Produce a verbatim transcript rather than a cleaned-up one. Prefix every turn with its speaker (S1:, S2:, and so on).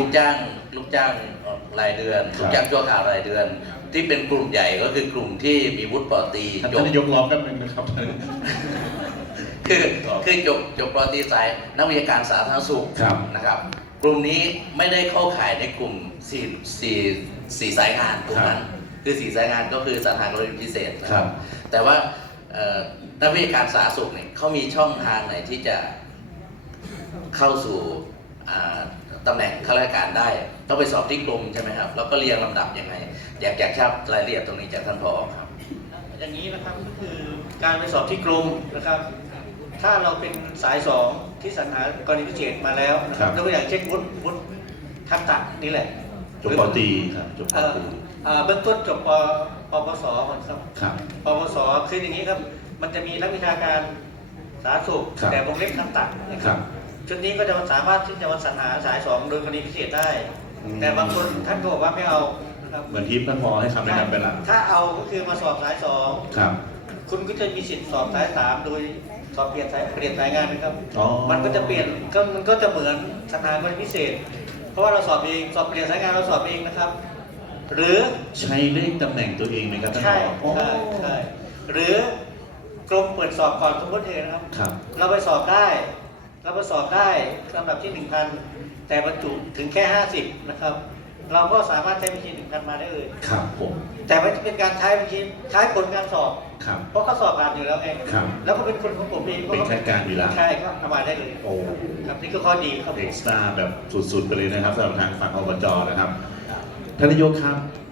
S1: จ้างลูกจ้างรายเดือนลูกจ้างชั่วคราวรายเดือนที่เป็นกลุ่มใหญ่ก็คือกลุ่มที่มีวุฒิปอตรี
S2: ท่านนายกร้องกันนึงนะครับ
S1: คือคือจบจบปอตรีสายนักวิชาการสาธารณสุขนะครับกลุ่มนี้ไม่ได้เข้าข่ายในกลุ่มสี่สี่สี่สายงานกลุ่มนั้นคือสี่สายงานก็คือสถานกรณีพิเศษนะครับแต่ว่านักวิชาการสาธารณสุขเนี่ยเขามีช่องทางไหนที่จะเข้าสู่ตำแหน่งข้าราชการได้ต้องไปสอบที่กรมใช่ไหมครับแล้วก็เรียงลำดับยังไงอยากอยากทราบรายละเอียดตรงนี้จากท่านผอ.ครับ
S3: อย่างนี้นะครับก็คือการไปสอบที่กรมนะครับถ้าเราเป็นสายสองที่สรรหากรณีพิเศษมาแล้วนะครับเราก็อยากเช็ควุฒิวุฒิทักษะนี่แหละ
S2: จบปตรีครับจบปตรี
S3: เบื้องต้นจบปปปสก่อนครับ
S2: ครับ
S3: ปปสคืออย่างนี้ครับมันจะมีนักวิชาการสาธารณสุขแต่วงเล็บทักษะนะครับชุดนี้ก็จะสามารถที่จะสรรหาสายสองโดยกรณีพิเศษได้แต่บางคนท่านก็บอกว่าไม่เอานะครับ
S2: เหมือนทิพย์ท่านพอให้คำแนะนำไปแล้ว
S3: ถ้าเอาก็คือมาสอบสายสอง
S2: ครับ
S3: คุณก็จะมีสิทธิ์สอบสายสามโดยสอบเปลี่ยนสายเปลี่ยนสายงานนะครับ
S2: อ๋อ
S3: มันก็จะเปลี่ยนก็มันก็จะเหมือนสถานบริพิเศษเพราะว่าเราสอบเองสอบเปลี่ยนสายงานเราสอบเองนะครับหรือ
S2: ใช้เลขตำแหน่งตัวเองไหมครับท่านผอ
S3: ใช่ใช่หรือกรมเปิดสอบก่อนสมมติเองนะครับ
S2: ครับ
S3: เราไปสอบได้เราไปสอบได้ลำดับที่หนึ่งพันแต่บรรจุถึงแค่ห้าสิบนะครับเราก็สามารถใช้บัญชีหนึ่งพันมาได้เลย
S2: ครับผม
S3: แต่ไม่เป็นการใช้บัญชีใช้ผลการสอบ
S2: ครับ
S3: เพราะเขาสอบผ่านอยู่แล้วเอง
S2: ครับ
S3: แล้วก็เป็นคนของผมเอง
S2: เป็นแค่การอยู่แล้ว
S3: ใช่ก็ทำมาได้เลย
S2: โอ้
S3: ครับนี่ก็ข้อดีครับ
S2: เอ็กซ์ตร้าแบบสุดๆไปเลยนะครับสำหรับทางฝั่งอบจนะครับท่านนายกครับ